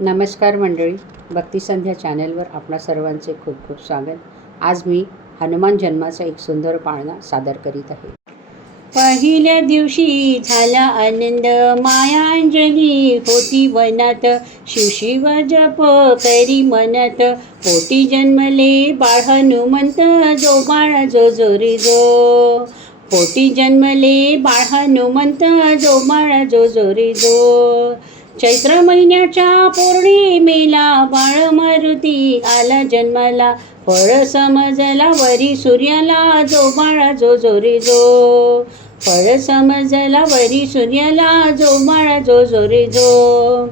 नमस्कार मंडळी भक्ती संध्या चॅनलवर आपणा सर्वांचे खूप खूप स्वागत. आज मी हनुमान जन्माचा एक सुंदर पाळणा सादर करीत आहे. पहिल्या दिवशी झाला आनंद मायांजली होती वनात. शिवशिव जप करी मनात. पोटी जन्मले बाळ हनुमंत जो बाळ जो जोरी जो. पोटी जन्मले बाळ हनुमंत जो बाळ जो जोरी जो. चैत्र महिन्याच्या पौर्णिमेला बाळ मारुती आला जन्माला. फळ समजला वरी सूर्याला जो बाळा जो जोरी जो. फळ समजला वरी सूर्याला जो बाळा जो जोरी जो.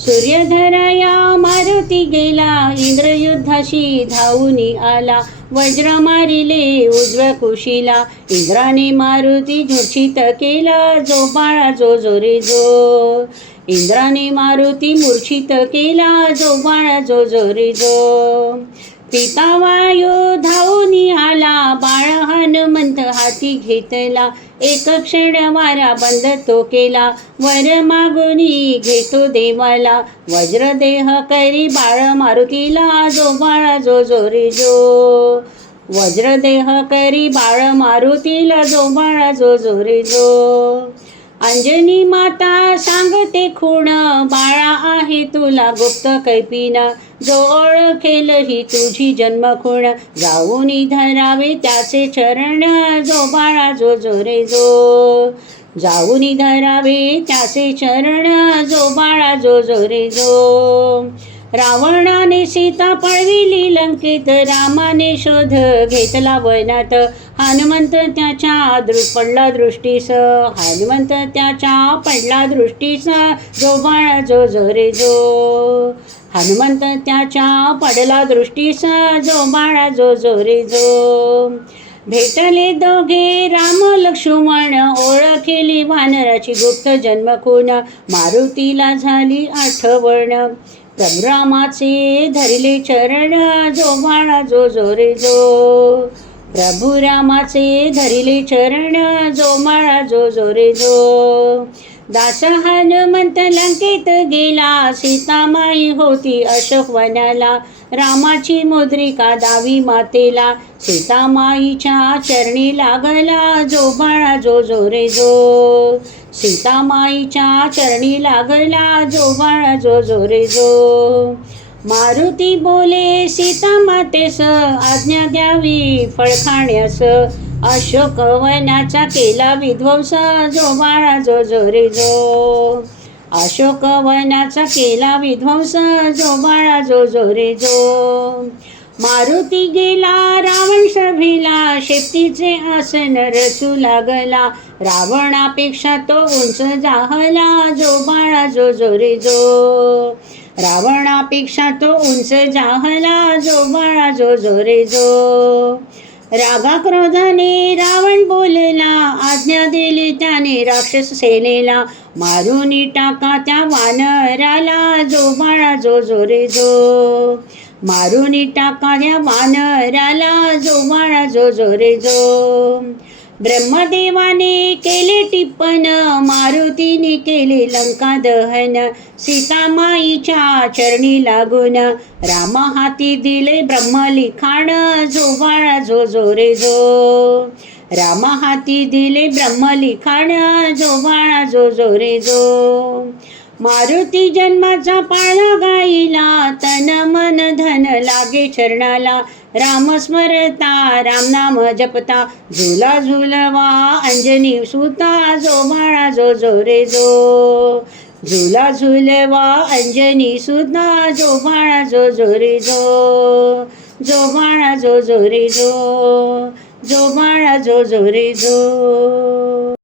सूर्यधराया मारुती गेला इंद्रयुद्धाशी धावूनी आला वज्र मारिले उजव्या कुशीला इंद्राने मारुती झुर्चित केला जो बाळा जो जोरी जो इंद्राने मारुती मूर्छित केला जो बाळा जो जोरी जो पिता वायू धावून आला हाती घेतला. एक क्षण वारा बंद तो केला. वर मागुनी घेतो देवाला. वज्रदेह करी बाळ मारुतीला. जो बाळा जो जोरी जो वज्रदेह करी बाळ मारुतीला. जो बाळा जो जोरी जो अंजनी माता सांगते खूण बाळा आहे तुला गुप्त कैपिना जो ओळखेल ही तुझी जन्मखूण. जाऊन धरावे त्याचे चरण जो बाळा जो जोरे जो. जाऊन धरावे त्याचे चरण जो बाळा जो जोरे जो. रावणाने सीता पळविली लंकेत रामाने शोध घेतला वनात. हनुमंत त्याच्या दृ पडला दृष्टीस. हनुमंत त्याच्या पडला दृष्टीस. जो बाळा जो जोरे जो हनुमंत त्याच्या पडला दृष्टीस. जो बाळा जो जोरे जो भेटले दोघे राम लक्ष्मण ओळखेली वानराची गुप्त जन्मखून. मारुतीला झाली आठवण. प्रभुरामाचे धरले चरण जो बाळा जो जोरे जो प्रभू रामाचे धरिले चरण जो माळा जो जोरे जो दास हनुमंत लंकेत गेला सीतामाई होती अशोक वनाला रामाची मुद्रिका दावी मातेला सीतामाईच्या चरणी लागला जो बाळा जो जोरे जो सीतामाईच्या चरणी लागला जो बाळा जो जोरे जो. मारुती बोले सीता मातेस आज्ञा द्यावी. फळ खाण्यास अशोक वनाचा केला विध्वंस. जो बाळा जो जोरे जो. अशोक वनाचा केला विध्वंस. जो बाळा जो जोरे जो. मारुती गेला रावण सभेला शेपटीचे आसन रचू लागला. रावणापेक्षा तो उंच जाहला जो बाळा जो जोरे जो. रावणापेक्षा तो उंच जाहला जो बाळा जो जोरे जो. रागा क्रोधाने रावण बोलला आज्ञा दिली त्याने राक्षस सेनेला. मारून टाका त्या वानराला जो बाळा जो जोरे जो. मारून टाका त्या वानराला जो बाळा जो जोरे जो. ब्रह्मदेवाने केले टिप्पण मारुतीने केले लंका दहन. सीतामाईच्या चरणी लागून रामा हाती दिले ब्रह्मलिखाण जो बाळा जो जोरे जो. रामा हाती दिले ब्रह्मलिखाण जो बाळा जो जोरे जो. मारुती जन्माचा पाळा गाईला तन मन धन लागे चरणाला राम स्मरता राम नाम जपता. झुला झुलवा अंजनी सुता जो बाळा जो जोरे जो. झुला झुलवा अंजनी सुता जो बाळा जो जोरे जो. जो बाळा जो जोरे जो. जो बाळा जो जोरे जो.